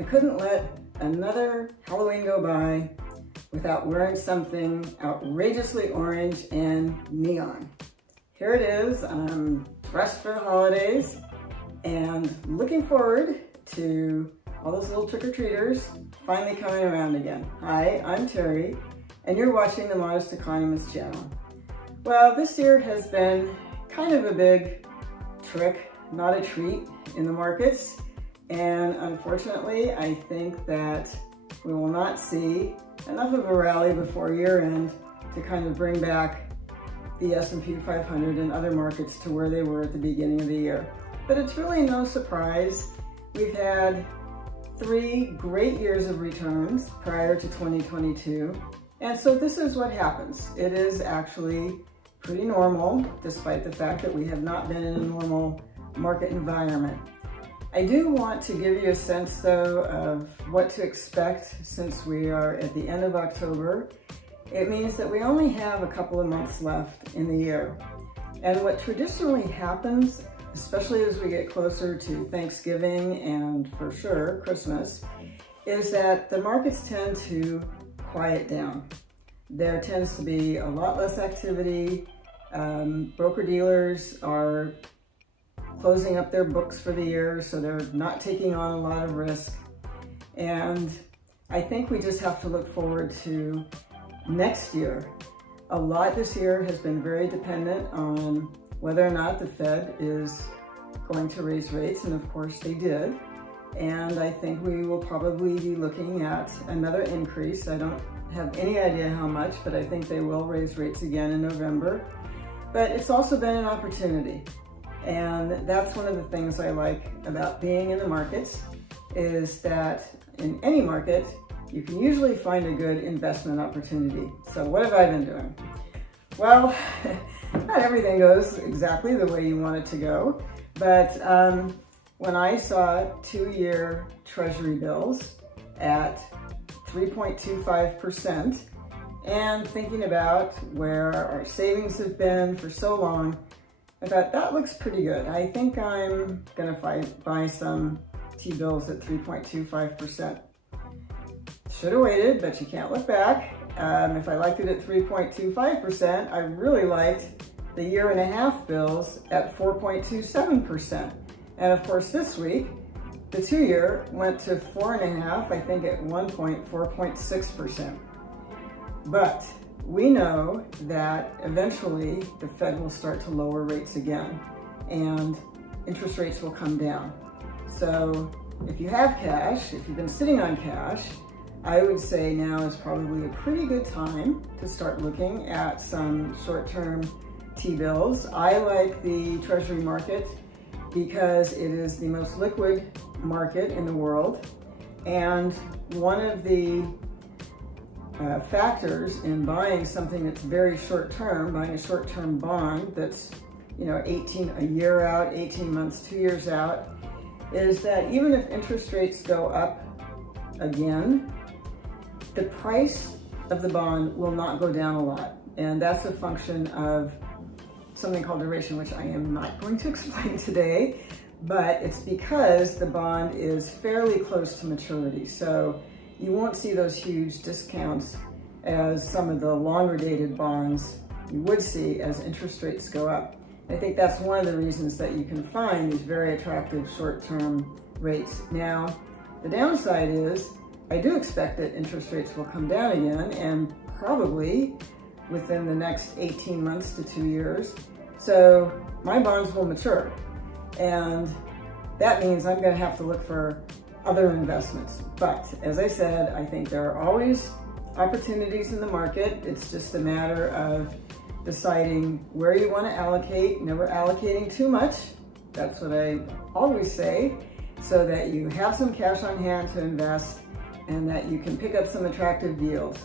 I couldn't let another Halloween go by without wearing something outrageously orange and neon. Here it is, I'm dressed for the holidays and looking forward to all those little trick-or-treaters finally coming around again. Hi, I'm Teri, and you're watching the Modest Economist channel. Well, this year has been kind of a big trick, not a treat in the markets. And unfortunately, I think that we will not see enough of a rally before year end to kind of bring back the S&P 500 and other markets to where they were at the beginning of the year. But it's really no surprise. We've had 3 great years of returns prior to 2022. And so this is what happens. It is actually pretty normal, despite the fact that we have not been in a normal market environment. I do want to give you a sense, though, of what to expect since we are at the end of October. It means that we only have a couple of months left in the year. And what traditionally happens, especially as we get closer to Thanksgiving and for sure Christmas, is that the markets tend to quiet down. There tends to be a lot less activity. Broker-dealers are closing up their books for the year, so they're not taking on a lot of risk. And I think we just have to look forward to next year. A lot this year has been very dependent on whether or not the Fed is going to raise rates, and of course they did. And I think we will probably be looking at another increase. I don't have any idea how much, but I think they will raise rates again in November. But it's also been an opportunity. And that's one of the things I like about being in the markets, is that in any market, you can usually find a good investment opportunity. So what have I been doing? Well, not everything goes exactly the way you want it to go, but when I saw 2-year Treasury bills at 3.25% and thinking about where our savings have been for so long, I thought that looks pretty good. I think I'm gonna buy some T-bills at 3.25%. Should have waited, but you can't look back. If I liked it at 3.25%, I really liked the 1.5-year bills at 4.27%. And of course this week, the 2-year went to 4.5, I think at 4.6%. But we know that eventually the Fed will start to lower rates again and interest rates will come down. So if you have cash, if you've been sitting on cash, I would say now is probably a pretty good time to start looking at some short-term T-bills. I like the Treasury market because it is the most liquid market in the world. And one of the factors in buying something that's very short-term, buying a short-term bond that's, you know, a year out, 18 months, 2 years out, is that even if interest rates go up again, the price of the bond will not go down a lot. And that's a function of something called duration, which I am not going to explain today, but it's because the bond is fairly close to maturity. So you won't see those huge discounts as some of the longer dated bonds you would see as interest rates go up. I think that's one of the reasons that you can find these very attractive short-term rates. Now, the downside is I do expect that interest rates will come down again, and probably within the next 18 months to 2 years. So my bonds will mature. And that means I'm gonna have to look for other investments. But as I said, I think there are always opportunities in the market. It's just a matter of deciding where you want to allocate, never allocating too much. That's what I always say, so that you have some cash on hand to invest and that you can pick up some attractive yields.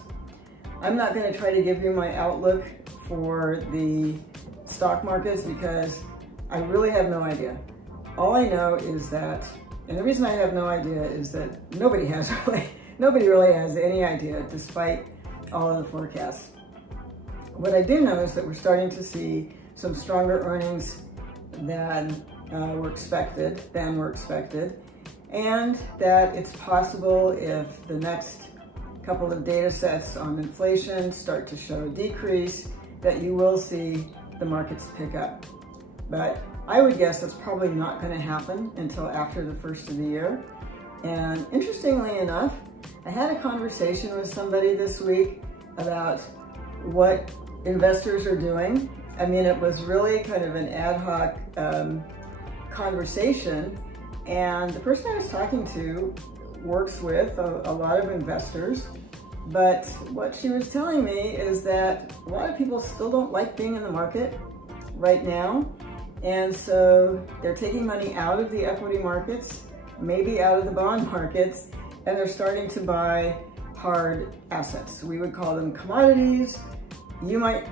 I'm not going to try to give you my outlook for the stock markets because I really have no idea. All I know is that, and the reason I have no idea is that nobody really has any idea, despite all of the forecasts. What I do know is that we're starting to see some stronger earnings than were expected. and that it's possible if the next couple of data sets on inflation start to show a decrease, that you will see the markets pick up. But I would guess that's probably not going to happen until after the first of the year. And interestingly enough, I had a conversation with somebody this week about what investors are doing. I mean, it was really kind of an ad hoc conversation, and the person I was talking to works with a lot of investors, but what she was telling me is that a lot of people still don't like being in the market right now, and so they're taking money out of the equity markets, maybe out of the bond markets, and they're starting to buy hard assets. We would call them commodities. You might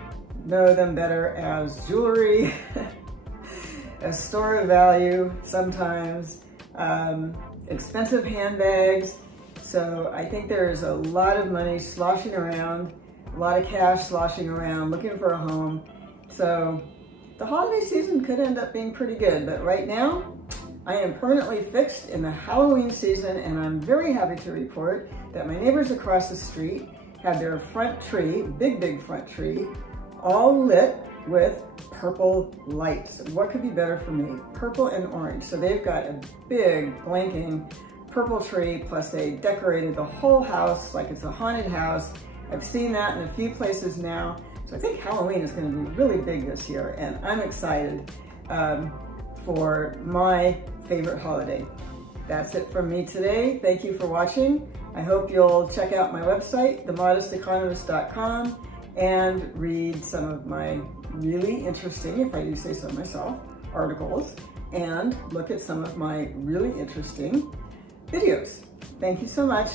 know them better as jewelry, a store of value sometimes, expensive handbags. So I think there's a lot of money sloshing around, a lot of cash sloshing around, looking for a home. So the holiday season could end up being pretty good, but right now I am permanently fixed in the Halloween season, and I'm very happy to report that my neighbors across the street have their front tree, big front tree, all lit with purple lights. What could be better for me? Purple and orange. So they've got a big blinking purple tree, plus they decorated the whole house like it's a haunted house. I've seen that in a few places now. So I think Halloween is going to be really big this year, and I'm excited for my favorite holiday. That's it from me today. Thank you for watching. I hope you'll check out my website, themodesteconomist.com, and read some of my really interesting, if I do say so myself, articles, and look at some of my really interesting videos. Thank you so much.